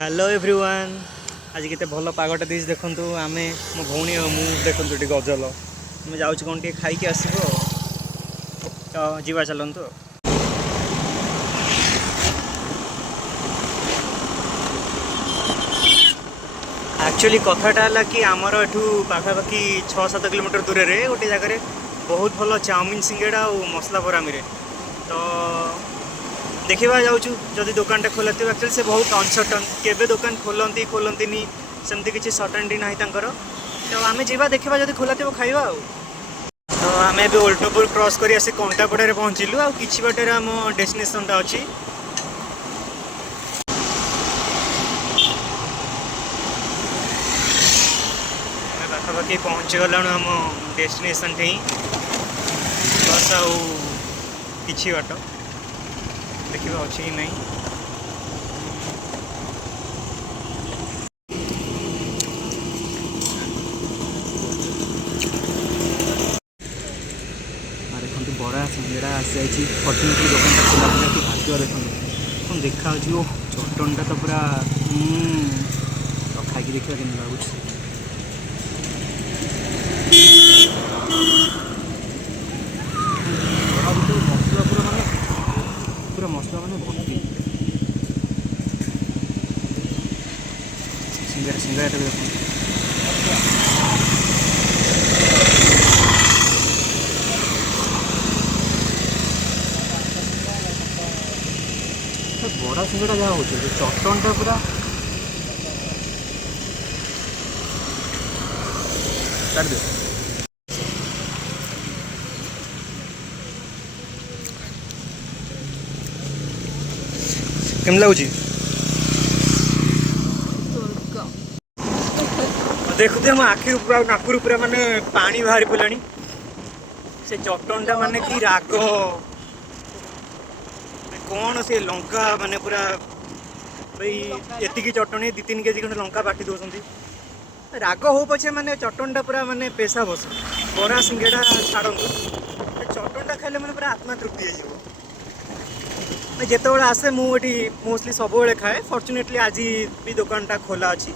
Hello everyone. आज केते भल पागटा देश देखु आम मो भौणी और मुझे देखु टी गजल आम जाऊँ कौन टे खाई आसब तो जीवा चलतु। एक्चुअली कथाटा है कि आमर एठू पाखापाखि 6-7 किलोमीटर दूर में गोटे जगह बहुत भल चाउमिन सिंगेड़ा और मसला बरा मिले तो देखा जाऊँ जदि दुकानटा खोला थी एक्चुअली से बहुत अनसर्टन केबे दुकान खोलती सेमती किसी सर्टेनिटी ना तो आम जा देखा जब खोला थी खाଇବା तो आम ए ओल्टपुर क्रॉस कर आसी कंटापड़ा पहुँचलु आ कि बाटे आम डेस्टिनेशनटा अच्छी पाखापाखि पहुँची गलाण आम डेस्टिनेशन ठी बस आउ कि बाट देखा अच्छी कि नहीं। देखते बड़ा सिंगड़ा आसी जाइए फर्चुनेटली दुकान खोला खोला कि भाग्य देखते कौन देखा चटनटा तो पूरा तो खाई देखा कि लगुच मसला पूरा मसला मैंने भर्ती सिंगड़ा सिंगड़ा देखो बड़ा सिंगड़ा जहाँ हो चटनटा पूरा कर दे केम लगुच देखुते हम आखि पूरा नाकुर पूरा माने पानी बाहरी पड़ानी से चटनटा माने कि राग कौन से लंका माने पूरा भाई एतिकी चटनी 2-3 केजी खंड लंका बाटी दौरान राग हो पछे माने चटनटा पूरा माने पेशा बस बड़ा सिंगेड़ा छाड़ू चटनटा खाइले माने पूरा आत्मा तृप्ति हो जिते बड़े आसे मुझे मोस्टली सब खाए फर्चुनेटली आज भी दुकानटा खोला अच्छी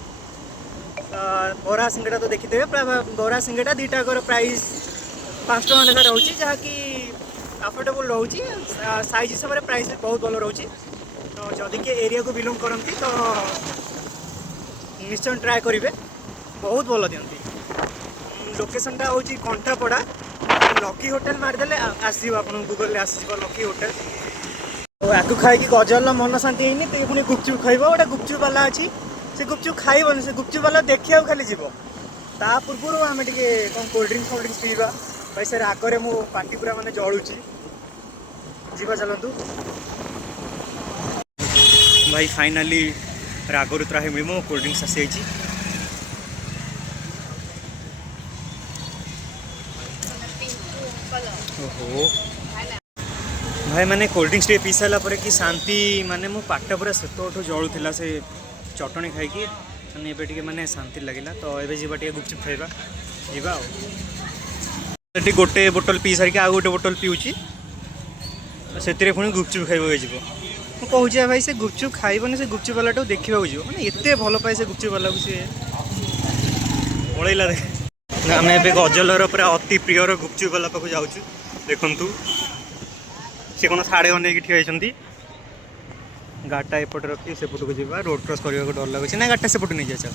बरा सिंगड़ा तो देखिथे प्राय बरा सिंगड़ा दुटा प्राइस 5 टका लेखा रोचे जहाँकि अफोर्डेबल रोचे साइज हिसाब से प्राइस बहुत भल रोचे तो जदि के एरिया को बिलोंग करती तो निश्चय ट्राए करेंगे बहुत भल दिखती लोकेशनटा हूँ कंठापड़ा लकी होटेल मारिदेले आसो आप गूगल आसो लकी होटेल तो या खाई गजल मन शांति होनी तो पुणी गुपचुप खाइब गोटे गुपचुप वाला अच्छी से गुपचुप खाइबन से गुपचुप वाला देखा खाली जीव ता पूर्व आम टे कौन कोल्ड ड्रिंक्स पीवा भाई से रागरे मो पार्टी पूरा माने जलुची जीवा चलतु भाई फाइनाली रागर त्राही मिल मो कोल्ड ड्रिंक्स आसी जाइए ओहो भाई माने कोल्ड ड्रिंक्स पी सारा कि शांति माने मो पाटा पूरा सेतु जलूला से चटनी खाई माने एबे माने शांति लगिला तो एबे जीवा टे गुपचुप खाइबा जीवा सेठी गोटे बोतल पी सारिक आ गोटे बोतल पीऊँगी से पुणी गुपचुप खाइबा जीव मुझे भाई से गुपचुप खाइबनी से गुपचुप वाला देखा जीव मैंने एत भल पाए से गुपचुप वाला सी पलैला आम ए गजलर पूरा अति प्रियर गुपचुप वाला पाक जाऊँ देखु सी कौन साढ़े अनेक ठिया गाड़टा एपटे रखी सेपट को जावा रोड क्रॉस करने को डर लगुच ना गाड़टा सेपट नहीं जाए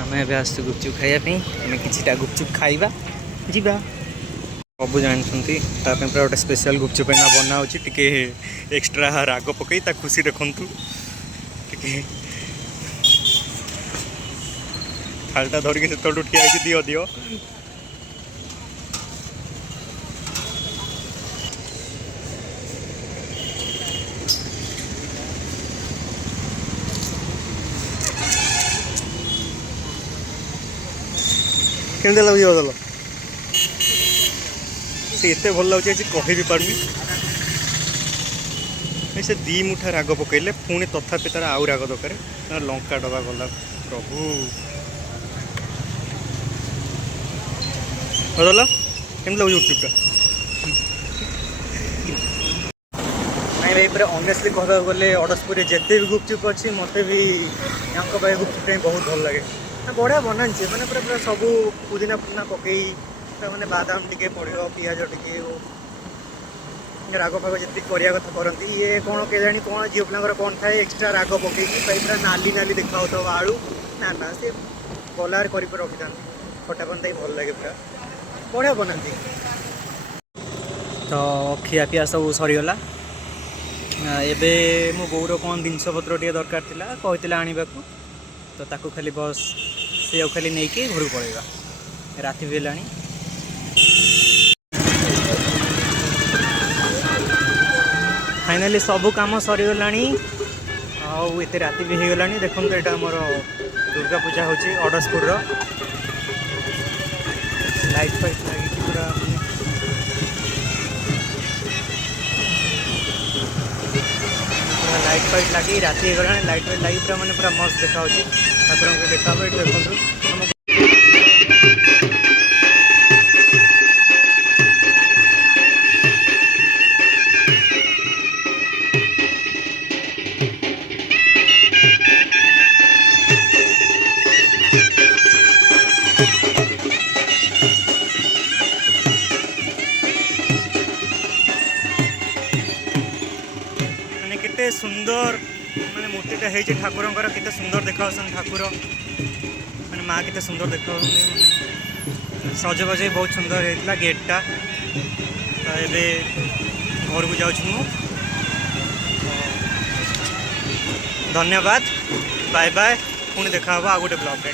आम ए आस गुपचुप खायापी आम कि गुपचुप खाइबा जीवा सब जानते पूरा गोटे स्पेशल गुपचुप बना टी एक्सट्रा राग पकई खुशी देखु टी थालटा धरिकी से ठिया दियो दियो केमती लगे बदल से एत भल लगे कह भी पार्मी से 2 मुठा राग पकईले पुणी तथापि तार आउ राग दरकार लंका डबा गला प्रभु बदल केमती लगे गुपचुपटा। ନାଇଁ ଭାଇ ପୁରା ଅନେଷ୍ଟଲି କହିବାକୁ ଗଲେ ଅଡ଼ଶପୁରରେ ଯେତେ ବି ଗୁପଚୁପ୍ ଅଛି ମୋତେ ବି ୟାଙ୍କ ପାଇଁ ଗୁପଚୁପ୍ ହିଁ ବହୁତ ଭଲ ଲାଗେ। ବଢ଼ିଆ ବନାନ୍ତି ମାନେ ପୁରା ପୁରା ସବୁ ପୁଦିନା ପୁଦିନା ପକେଇ ପୁରା ମାନେ ବାଦାମ ଟିକେ ପଡ଼ିବ, ପିଆଜ ଟିକେ ରାଗ ଫାଗ ଯେତିକି କରିବା କଥା କରନ୍ତି। ଇଏ କ'ଣ କେଜାଣି କ'ଣ ଝିଅ ପିଲାଙ୍କର କ'ଣ ଥାଏ ଏକ୍ସଟ୍ରା ରାଗ ପକେଇକି ଭାଇ ପୁରା ନାଲି ନାଲି ଦେଖାଯାଉଥିବ ଆଳୁ। ନା ନା ସେ କଲାର କରି ରଖିଥାନ୍ତି, ଖଟା ପନ୍ତା ହିଁ ଭଲ ଲାଗେ, ପୁରା ବଢ଼ିଆ ବନାନ୍ତି। ତ ଖିଆପିଆ ସବୁ ସରିଗଲା। ଏବେ ମୋ ବୋଉର କ'ଣ ଜିନିଷପତ୍ର ଟିକେ ଦରକାର ଥିଲା, କହିଥିଲା ଆଣିବାକୁ, ତ ତାକୁ ଖାଲି ବସ୍ ସେଆକୁ ଖାଲି ନେଇକି ଘରକୁ ପଳେଇବା, ରାତି ବି ହେଲାଣି। फाइनाली सब काम सरीगलानी ଆଉ ଏତେ ରାତି ବି ହେଇଗଲାଣି। ଦେଖନ୍ତୁ ଏଇଟା ଆମର ଦୁର୍ଗା ପୂଜା ହେଉଛି ଅଡ଼ଶପୁରର। ଲାଇଟ୍ ଫାଇଟ୍ ଲାଗିକି ପୁରା ପୁରା ଲାଇଟ୍ ଫାଇଟ୍ ଲାଗି ରାତି ହେଇଗଲାଣି। ଲାଇଟ୍ ଫାଇଟ୍ ଲାଗି ପୁରା ମାନେ ପୁରା ମସ୍ତ ଦେଖାହେଉଛି। ଠାକୁରଙ୍କୁ ଦେଖା ହେବ ଏଠି ଦେଖନ୍ତୁ। ମାନେ କେତେ ସୁନ୍ଦର ମାନେ ମୂର୍ତ୍ତିଟା ହେଇଛି ଠାକୁରଙ୍କର, କେତେ ସୁନ୍ଦର ଦେଖାଯାଉଛନ୍ତି ଠାକୁର, ମାନେ ମା କେତେ ସୁନ୍ଦର ଦେଖାଯାଉଛନ୍ତି। ସଜବାଜ ବି ବହୁତ ସୁନ୍ଦର ହେଇଥିଲା ଗେଟ୍ଟା। ତ ଏବେ ଘରକୁ ଯାଉଛି ମୁଁ। ଧନ୍ୟବାଦ, ବାଏ ବାଏ, ପୁଣି ଦେଖା ହେବ ଆଉ ଗୋଟେ ବ୍ଲଗ୍ରେ।